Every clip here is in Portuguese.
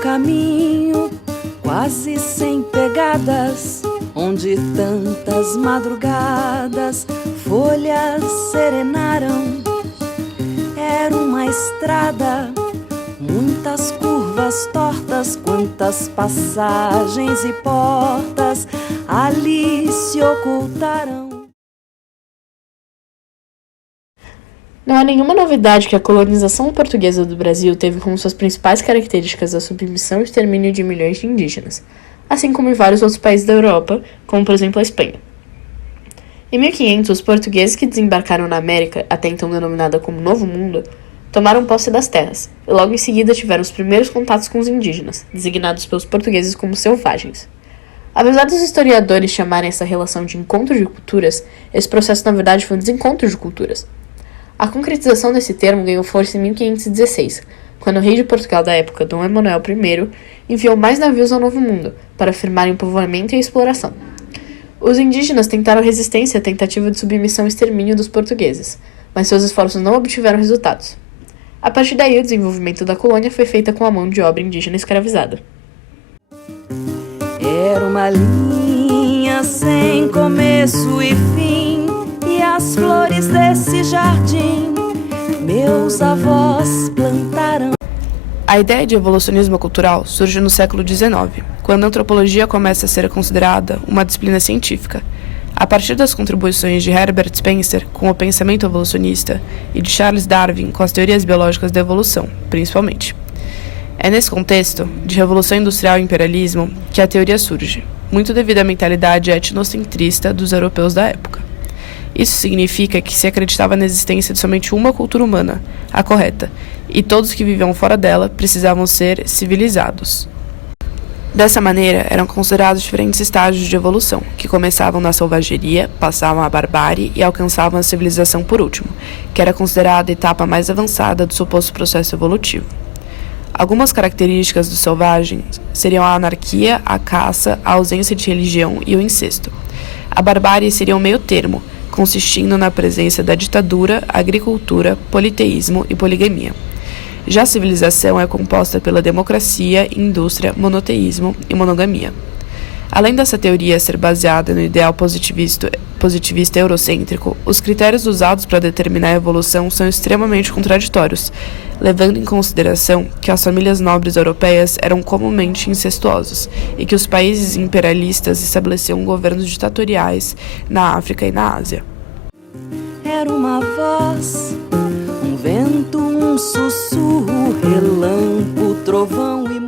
caminho quase sem pegadas, onde tantas madrugadas folhas serenaram. Era uma estrada, muitas curvas tortas, quantas passagens e portas ali se ocultaram. Não há nenhuma novidade que a colonização portuguesa do Brasil teve como suas principais características a submissão e extermínio de milhões de indígenas, assim como em vários outros países da Europa, como por exemplo a Espanha. Em 1500, os portugueses que desembarcaram na América, até então denominada como Novo Mundo, tomaram posse das terras, e logo em seguida tiveram os primeiros contatos com os indígenas, designados pelos portugueses como selvagens. Apesar dos historiadores chamarem essa relação de encontro de culturas, esse processo na verdade foi um desencontro de culturas. A concretização desse termo ganhou força em 1516, quando o rei de Portugal da época, Dom Emanuel I, enviou mais navios ao Novo Mundo para firmarem o povoamento e a exploração. Os indígenas tentaram resistência à tentativa de submissão e extermínio dos portugueses, mas seus esforços não obtiveram resultados. A partir daí, o desenvolvimento da colônia foi feito com a mão de obra indígena escravizada. Era uma linha sem começo e fim, e as flores desse jardim meus avós plantaram. A ideia de evolucionismo cultural surge no século XIX, quando a antropologia começa a ser considerada uma disciplina científica. A partir das contribuições de Herbert Spencer com o pensamento evolucionista e de Charles Darwin com as teorias biológicas da evolução, principalmente. É nesse contexto, de revolução industrial e imperialismo, que a teoria surge, muito devido à mentalidade etnocentrista dos europeus da época. Isso significa que se acreditava na existência de somente uma cultura humana, a correta, e todos que viviam fora dela precisavam ser civilizados. Dessa maneira, eram considerados diferentes estágios de evolução, que começavam na selvageria, passavam à barbárie e alcançavam a civilização por último, que era considerada a etapa mais avançada do suposto processo evolutivo. Algumas características dos selvagens seriam a anarquia, a caça, a ausência de religião e o incesto. A barbárie seria um meio termo, consistindo na presença da ditadura, agricultura, politeísmo e poligamia. Já a civilização é composta pela democracia, indústria, monoteísmo e monogamia. Além dessa teoria ser baseada no ideal positivista eurocêntrico, os critérios usados para determinar a evolução são extremamente contraditórios, levando em consideração que as famílias nobres europeias eram comumente incestuosos e que os países imperialistas estabeleciam governos ditatoriais na África e na Ásia. Era uma voz, um vento, um sussurro, relâmpago, trovão e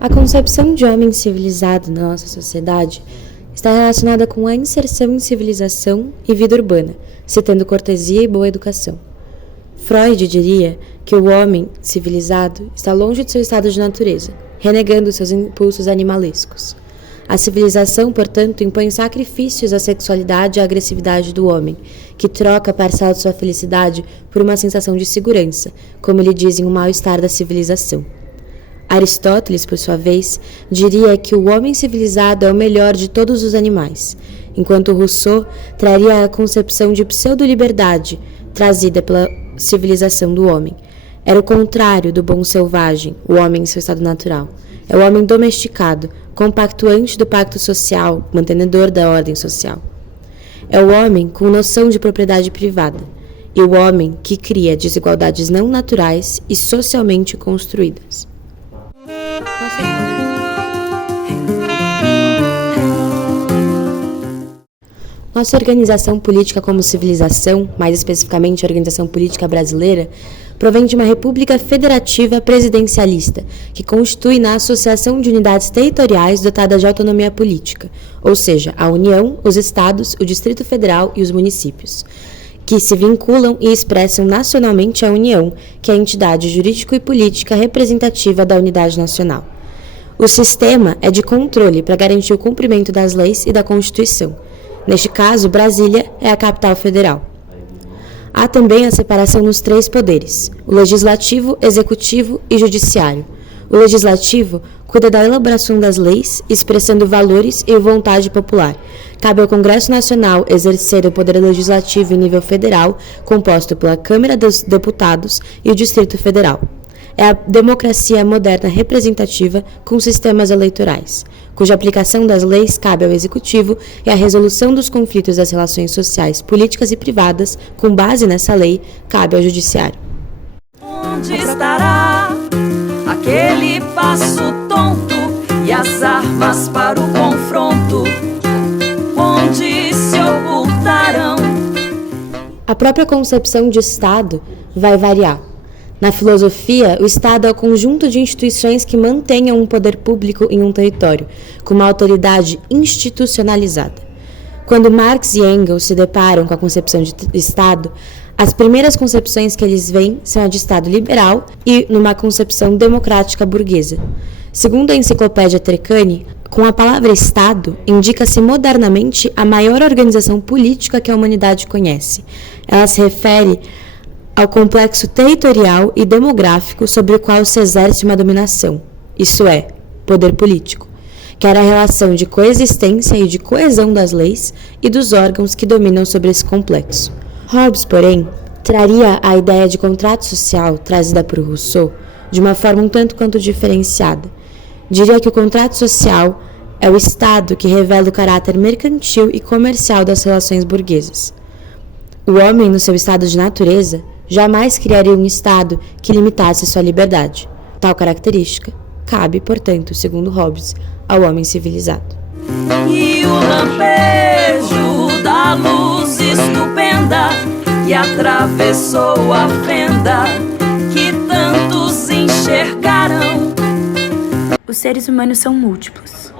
A concepção de homem civilizado na nossa sociedade está relacionada com a inserção em civilização e vida urbana, citando cortesia e boa educação. Freud diria que o homem civilizado está longe de seu estado de natureza, renegando seus impulsos animalescos. A civilização, portanto, impõe sacrifícios à sexualidade e à agressividade do homem, que troca a parcela de sua felicidade por uma sensação de segurança, como lhe dizem o mal-estar da civilização. Aristóteles, por sua vez, diria que o homem civilizado é o melhor de todos os animais, enquanto Rousseau traria a concepção de pseudo-liberdade trazida pela civilização do homem. Era o contrário do bom selvagem, o homem em seu estado natural. É o homem domesticado, compactuante do pacto social, mantenedor da ordem social. É o homem com noção de propriedade privada, e o homem que cria desigualdades não naturais e socialmente construídas. Nossa organização política como civilização, mais especificamente a organização política brasileira, provém de uma república federativa presidencialista, que constitui na associação de unidades territoriais dotadas de autonomia política, ou seja, a União, os Estados, o Distrito Federal e os municípios, que se vinculam e expressam nacionalmente à União, que é a entidade jurídico e política representativa da unidade nacional. O sistema é de controle para garantir o cumprimento das leis e da Constituição. Neste caso, Brasília é a capital federal. Há também a separação nos três poderes: o legislativo, executivo e judiciário. O legislativo cuida da elaboração das leis, expressando valores e vontade popular. Cabe ao Congresso Nacional exercer o poder legislativo em nível federal, composto pela Câmara dos Deputados e o Distrito Federal. é a democracia moderna representativa com sistemas eleitorais, cuja aplicação das leis cabe ao Executivo e a resolução dos conflitos das relações sociais, políticas e privadas, com base nessa lei, cabe ao Judiciário. Onde estará aquele passo tonto e as armas para o confronto? Onde se ocultarão? A própria concepção de Estado vai variar. Na filosofia, o Estado é o conjunto de instituições que mantenham um poder público em um território, com uma autoridade institucionalizada. Quando Marx e Engels se deparam com a concepção de Estado, as primeiras concepções que eles veem são a de Estado liberal e numa concepção democrática burguesa. Segundo a enciclopédia Treccani, com a palavra Estado, indica-se modernamente a maior organização política que a humanidade conhece. Ela se refere ao complexo territorial e demográfico sobre o qual se exerce uma dominação, isso é, poder político, que era a relação de coexistência e de coesão das leis e dos órgãos que dominam sobre esse complexo. Hobbes, porém, traria a ideia de contrato social trazida por Rousseau de uma forma um tanto quanto diferenciada. Diria que o contrato social é o Estado que revela o caráter mercantil e comercial das relações burguesas. O homem, no seu estado de natureza, jamais criaria um Estado que limitasse sua liberdade. Tal característica cabe, portanto, segundo Hobbes, ao homem civilizado. E o lampejo da luz estupenda que atravessou a fenda que tantos enxergaram. Os seres humanos são múltiplos.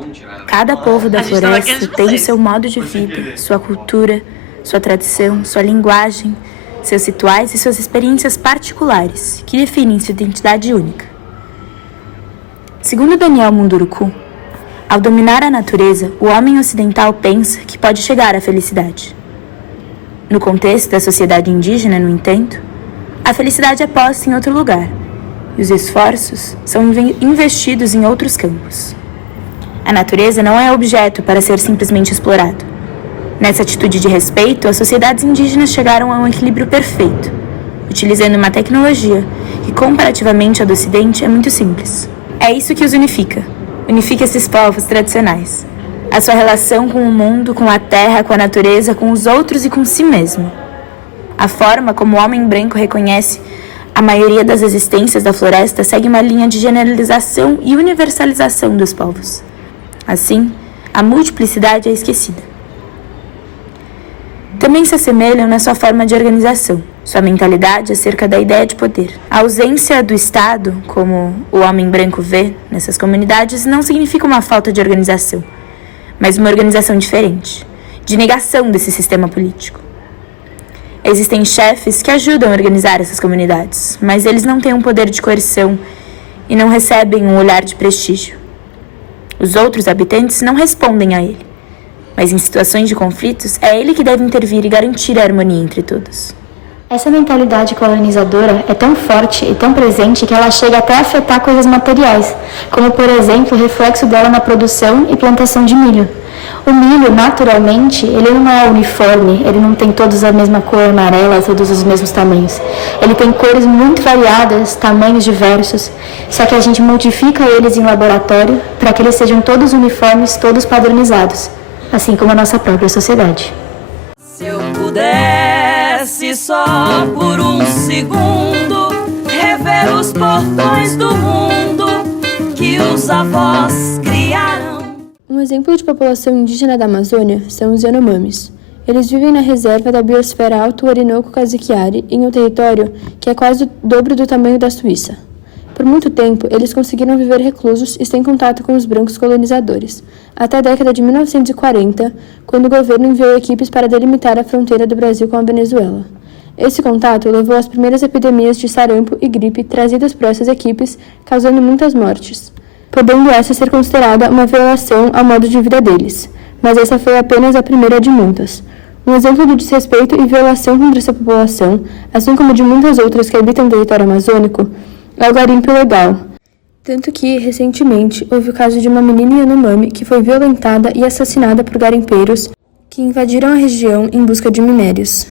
Cada povo da floresta tem o seu modo de vida, sua cultura, sua tradição, sua linguagem, seus rituais e suas experiências particulares, que definem sua identidade única. Segundo Daniel Munduruku, ao dominar a natureza, o homem ocidental pensa que pode chegar à felicidade. No contexto da sociedade indígena, no entanto, a felicidade é posta em outro lugar, e os esforços são investidos em outros campos. A natureza não é objeto para ser simplesmente explorado. Nessa atitude de respeito, as sociedades indígenas chegaram a um equilíbrio perfeito, utilizando uma tecnologia que, comparativamente à do Ocidente, é muito simples. É isso que os unifica. Unifica esses povos tradicionais. A sua relação com o mundo, com a terra, com a natureza, com os outros e com si mesmo. A forma como o homem branco reconhece a maioria das existências da floresta segue uma linha de generalização e universalização dos povos. Assim, a multiplicidade é esquecida. Também se assemelham na sua forma de organização, sua mentalidade acerca da ideia de poder. A ausência do Estado, como o homem branco vê nessas comunidades, não significa uma falta de organização, mas uma organização diferente, de negação desse sistema político. Existem chefes que ajudam a organizar essas comunidades, mas eles não têm um poder de coerção e não recebem um olhar de prestígio. Os outros habitantes não respondem a ele, mas em situações de conflitos é ele que deve intervir e garantir a harmonia entre todos. Essa mentalidade colonizadora é tão forte e tão presente que ela chega até a afetar coisas materiais, como, por exemplo, o reflexo dela na produção e plantação de milho. O milho, naturalmente, ele não é uniforme, ele não tem todos a mesma cor amarela, todos os mesmos tamanhos. Ele tem cores muito variadas, tamanhos diversos, só que a gente modifica eles em laboratório para que eles sejam todos uniformes, todos padronizados, assim como a nossa própria sociedade. Se eu pudesse só por um segundo rever os portões do mundo que os avós criaram. Um exemplo de população indígena da Amazônia são os Yanomamis. Eles vivem na reserva da biosfera Alto Orinoco Cassiquiare, em um território que é quase o dobro do tamanho da Suíça. Por muito tempo, eles conseguiram viver reclusos e sem contato com os brancos colonizadores, até a década de 1940, quando o governo enviou equipes para delimitar a fronteira do Brasil com a Venezuela. Esse contato levou às primeiras epidemias de sarampo e gripe trazidas por essas equipes, causando muitas mortes, podendo essa ser considerada uma violação ao modo de vida deles, mas essa foi apenas a primeira de muitas. Um exemplo de desrespeito e violação contra essa população, assim como de muitas outras que habitam o território amazônico, é o garimpo ilegal. Tanto que, recentemente, houve o caso de uma menina Yanomami que foi violentada e assassinada por garimpeiros que invadiram a região em busca de minérios.